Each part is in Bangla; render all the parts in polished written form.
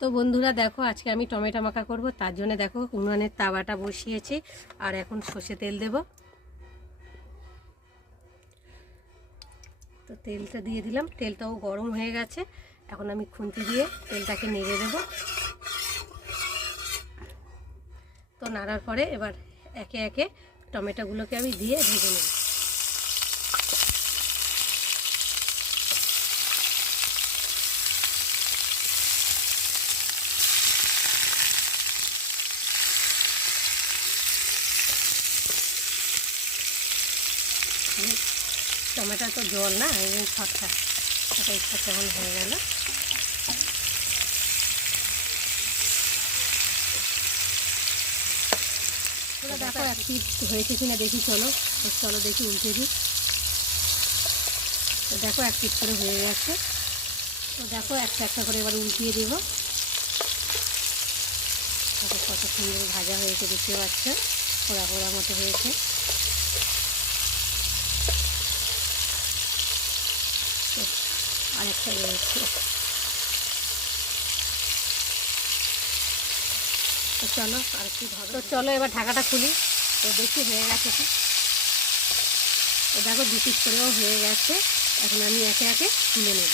তো বন্ধুরা দেখো, আজকে আমি টমেটো মাখা করব। তার জন্য দেখো উনুনের তাওয়াটা বসিয়েছি আর এখন সর্ষে তেল দেব। তো তেলটা দিয়ে দিলাম, তেলটাও গরম হয়ে গেছে। এখন আমি খুন্তি দিয়ে তেলটাকে নেড়ে দেব। তো নাড়ার পরে এবার একে একে টমেটোগুলোকে আমি দিয়ে ভেজে নেব। টমেটো তো জল না, এই ছটটা এটা ইচ্ছা কেমন হয়ে গেল। দেখো এক পিঠ হয়েছে কিনা দেখি, চলো চলো দেখি উল্টে দিই। তো দেখো এক পিঠ করে হয়ে গেছে। তো দেখো একটা একটা করে এবার উল্টিয়ে দেবো। কত সুন্দর ভাজা হয়েছে দেখতে পাচ্ছ, পোড়া পোড়া মতো হয়েছে। আরেকটা রয়েছে। তো চলো আর কি ভালো। তো চলো এবার ঢাকাটা খুলি, তো দেখি হয়ে গেছে কি। তো দেখো দু পিস করেও হয়ে গেছে। এখন আমি একে একে তুলে নেব।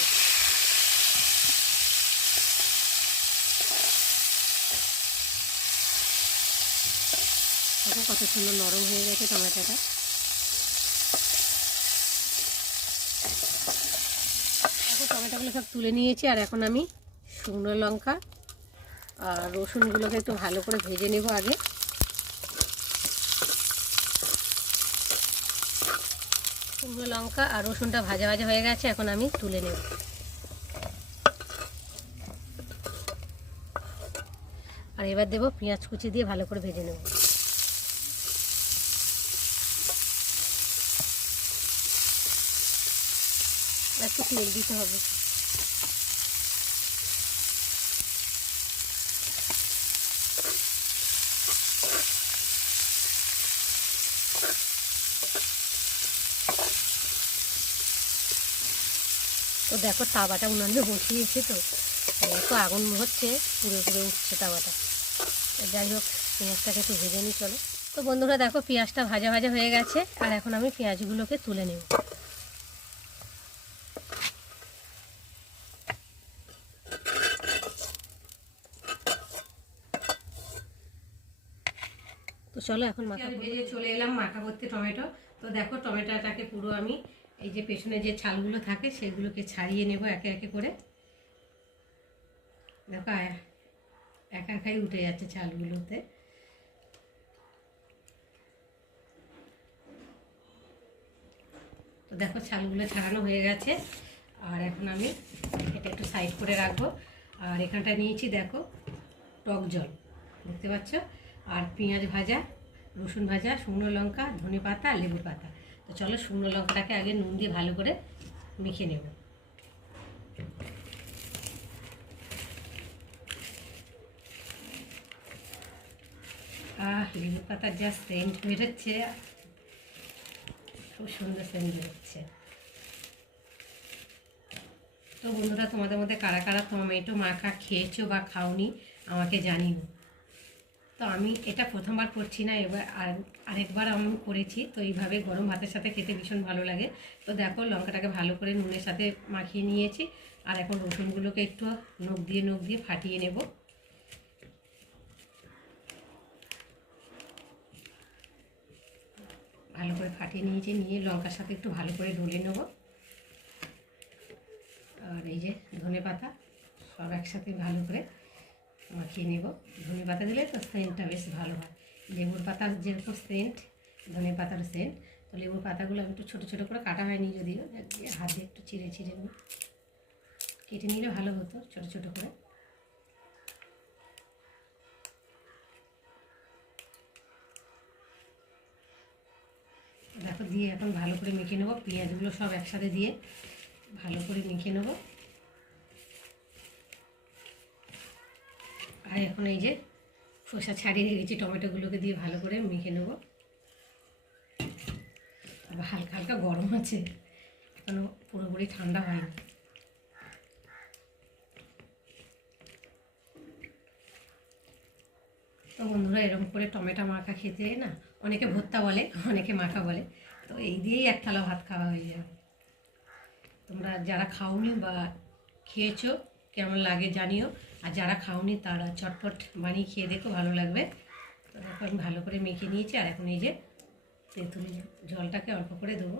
দেখো কত সুন্দর নরম হয়ে গেছে টমেটোটা। দেখো টমেটোগুলো সব তুলে নিয়েছি। আর এখন আমি শুকনো লঙ্কা আর রসুনগুলোকে একটু ভালো করে ভেজে নেব আগে। শুকনো লঙ্কা আর রসুনটা ভাজা ভাজা হয়ে গেছে, এখন আমি তুলে নেব। আর এবার দেবো পেঁয়াজ কুচি দিয়ে ভালো করে ভেজে নেব। একটু তেল দিতে হবে। তো দেখো তাওয়াটা উনানে বসিয়েছে, তো একটু আগুন হচ্ছে, পুরো পুরো উঠছে তাওয়াটা। যাই হোক, পেঁয়াজটাকে একটু ভেজে নিই চলো। তো বন্ধুরা দেখো পেঁয়াজটা ভাজা ভাজা হয়ে গেছে। আর এখন আমি পেঁয়াজগুলোকে তুলে নেব। তো চলো এখন মাখা ভেজে চলে এলাম মাখা করতে টমেটো। তো দেখো টমেটোটাকে পুরো আমি এই যে পেছনে যে ছালগুলো থাকে সেগুলোকে ছাড়িয়ে নেব একে একে করে। দেখো একা একাই উঠে যাচ্ছে ছালগুলোতে। তো দেখো ছালগুলো ছাড়ানো হয়ে গেছে। আর এখন আমি এটা একটু সাইড করে রাখবো। আর এখানটা নিয়েছি দেখো টক জল, দেখতে পাচ্ছ। আর পেঁয়াজ ভাজা, রসুন ভাজা, শুকনো লঙ্কা, ধনে পাতা, লেবু পাতা। তো চলো শুকনো লঙ্কাটাকে আগে নুন দিয়ে ভালো করে মেখে নেব। লেবু পাতার যা সেন্ট বেরোচ্ছে, খুব সুন্দর সেন্ট বেরোচ্ছে। তো বন্ধুরা তোমাদের মধ্যে কারা কারা টমেটো মাখা খেয়েছো বা খাওনি আমাকে জানিও। তো আমি এটা প্রথমবার করছি না, এবার আরেকবার আমি করেছি। তো এইভাবে গরম ভাতের সাথে খেতে ভীষণ ভালো লাগে। তো দেখো লঙ্কাটাকে ভালো করে নুনের সাথে মাখিয়ে নিয়েছি। আর এখন রসুনগুলোকে একটু নখ দিয়ে ফাটিয়ে নেব। ভালো করে ফাটিয়ে নিয়েছি, নিয়ে লঙ্কার সাথে একটু ভালো করে ডলে নেব। আর এই যে ধনে পাতা সব একসাথে ভালো করে মাখিয়ে নেব। ধনে পাতা দিলে তো সেন্টটা বেশ ভালো হয়। লেবুর পাতার যেরকম সেন্ট, ধনে পাতার সেন্ট। তো লেবুর পাতাগুলো আমি একটু ছোটো ছোটো করে কাটা হয়নি, যদিও হাত দিয়ে একটু ছিঁড়ে ছিঁড়ে নিই, কেটে নিলে ভালো হতো ছোটো ছোটো করে। দেখো দিয়ে এখন ভালো করে মেখে নেবো। পেঁয়াজগুলো সব একসাথে দিয়ে ভালো করে মেখে নেবো। আর এখন এই যে খোসা ছাড়িয়ে রেখেছি টমেটোগুলোকে দিয়ে ভালো করে মেখে নেব। হালকা হালকা গরম আছে, এখনো পুরোপুরি ঠান্ডা হয়নি। তো বন্ধুরা এরকম করে টমেটো মাখা খেতে না, অনেকে ভর্তা বলে, অনেকে মাখা বলে, তো এই দিয়েই এক থালা ভাত খাওয়া হয়ে যাবে। তোমরা যারা খাওনি বা খেয়েছো কেমন লাগে জানিও, আর যারা খাওনি তারা চটপট বানিয়ে খেয়ে দেখো, ভালো লাগবে। তো দেখো আমি ভালো করে মেখে নিয়েছি, আর এখন এই যে তেঁতুল জলটাকে অল্প করে দেবো,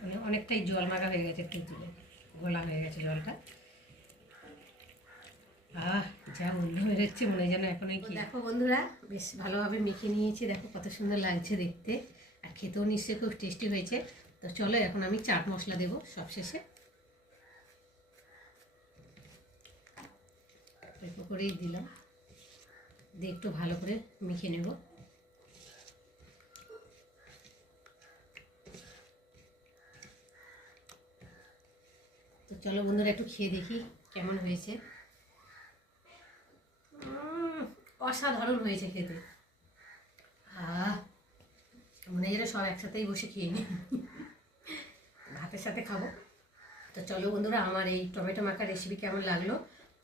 মানে অনেকটাই জল মাখা হয়ে গেছে, তেঁতুলে গোলা হয়ে গেছে জলটা। যা গন্ধ বেরোচ্ছে মনে হয় যেন এখন কি। দেখো বন্ধুরা বেশ ভালোভাবে মেখে নিয়েছি, দেখো কত সুন্দর লাগছে দেখতে, আর খেতেও নিশ্চয়ই খুব টেস্টি হয়েছে। তো চলো এখন আমি চাট মশলা দেবো সবশেষে, অল্প করেই দিলাম, দিয়ে একটু ভালো করে মেখে নেব। তো চলো বন্ধুরা একটু খেয়ে দেখি কেমন হয়েছে। অসাধারণ হয়েছে খেতে। মনে হয় যেন সব একসাথেই বসে খেয়ে নিই, ভাতের সাথে খাবো। তো চলো বন্ধুরা, আমার এই টমেটো মাখা রেসিপি কেমন লাগলো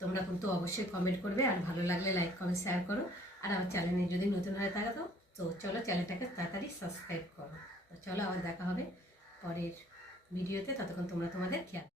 তোমরা কিন্তু অবশ্যই কমেন্ট করবে, আর ভালো লাগলে লাইক কমেন্ট শেয়ার করো, আর আমার চ্যানেলে যদি নতুন হয়ে থাকো তো চলো চ্যানেলটাকে তাড়াতাড়ি সাবস্ক্রাইব করো। তো চলো আবার দেখা হবে পরের ভিডিওতে, ততক্ষণ তোমরা তোমাদের খেয়াল।